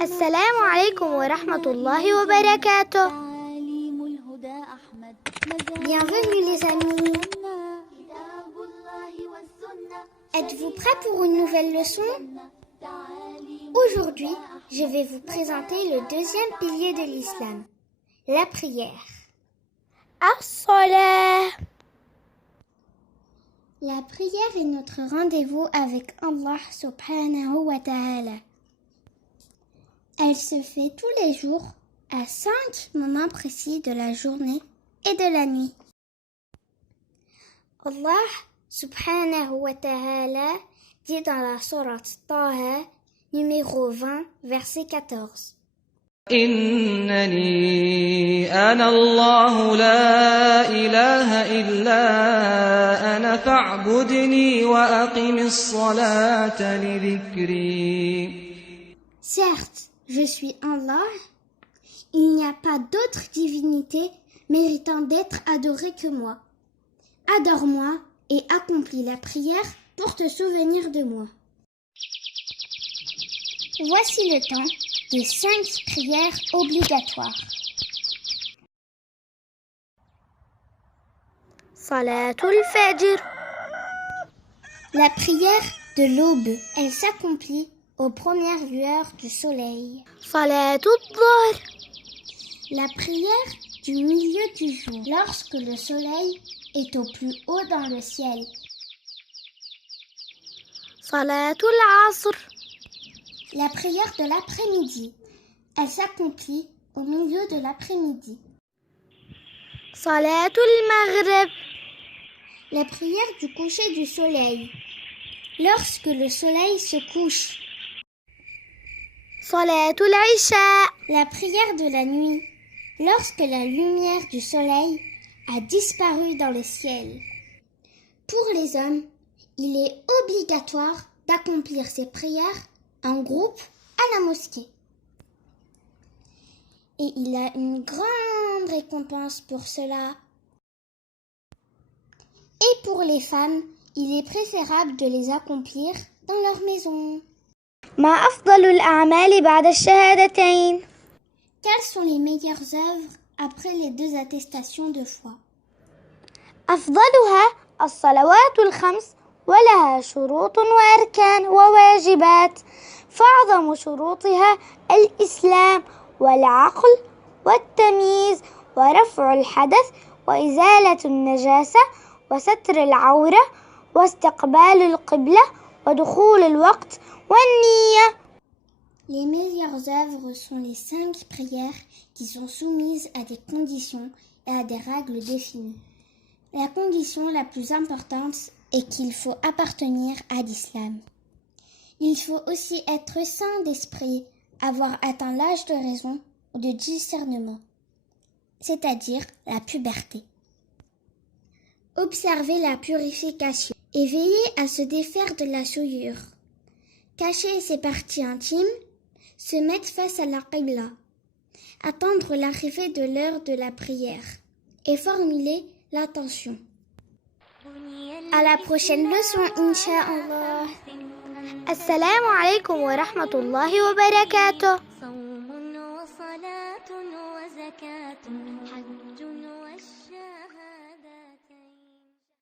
السلام عليكم ورحمة الله وبركاته. Bienvenue les amis. Êtes-vous prêts pour une nouvelle leçon? Aujourd'hui, je vais vous présenter le deuxième pilier de l'islam, la prière. الصلاة. La prière est notre rendez-vous avec Allah subhanahu wa ta'ala. Elle se fait tous les jours à 5 moments précis de la journée et de la nuit. Allah subhanahu wa ta'ala dit dans la sourate Taha, numéro 20, verset 14. إنني أنا الله لا إله إلا أنا فاعبدني وأقم الصلاة لذكري. Certes, je suis Allah. Il n'y a pas d'autre divinité méritant d'être adorée que moi. Adore-moi et accomplis la prière pour te souvenir de moi. Voici le temps des 5 prières obligatoires. صلاة الفجر. La prière de l'aube, elle s'accomplit aux premières lueurs du soleil. صلاة الظهر. La prière du milieu du jour, lorsque le soleil est au plus haut dans le ciel. صلاة العصر. La prière de l'après-midi, elle s'accomplit au milieu de l'après-midi. صلاة المغرب. La prière du coucher du soleil, lorsque le soleil se couche. صلاة العشاء. La prière de la nuit, lorsque la lumière du soleil a disparu dans le ciel. Pour les hommes, il est obligatoire d'accomplir ces prières en groupe à la mosquée. Et il a une grande récompense pour cela. Et pour les femmes, il est préférable de les accomplir dans leur maison. ما أفضل الأعمال بعد الشهادتين؟ Quelles sont les meilleures œuvres après les 2 attestations de foi? أفضلها الصلوات الخمس ولها شروط وأركان وواجبات فأعظم شروطها الإسلام والعقل والتمييز ورفع الحدث وإزالة النجاسة وستر العورة واستقبال القبلة ودخول الوقت والنية. Les meilleures œuvres sont les 5 prières qui sont soumises à des conditions et à des règles définies. La condition la plus importante est qu'il faut appartenir à l'islam. Il faut aussi être saint d'esprit, avoir atteint l'âge de raison ou de discernement, c'est-à-dire la puberté. Observer la purification et veiller à se défaire de la souillure. Cacher ses parties intimes, se mettre face à la qibla, attendre l'arrivée de l'heure de la prière et formuler l'intention. À la prochaine leçon, Inch'Allah. السلام عليكم ورحمة الله وبركاته.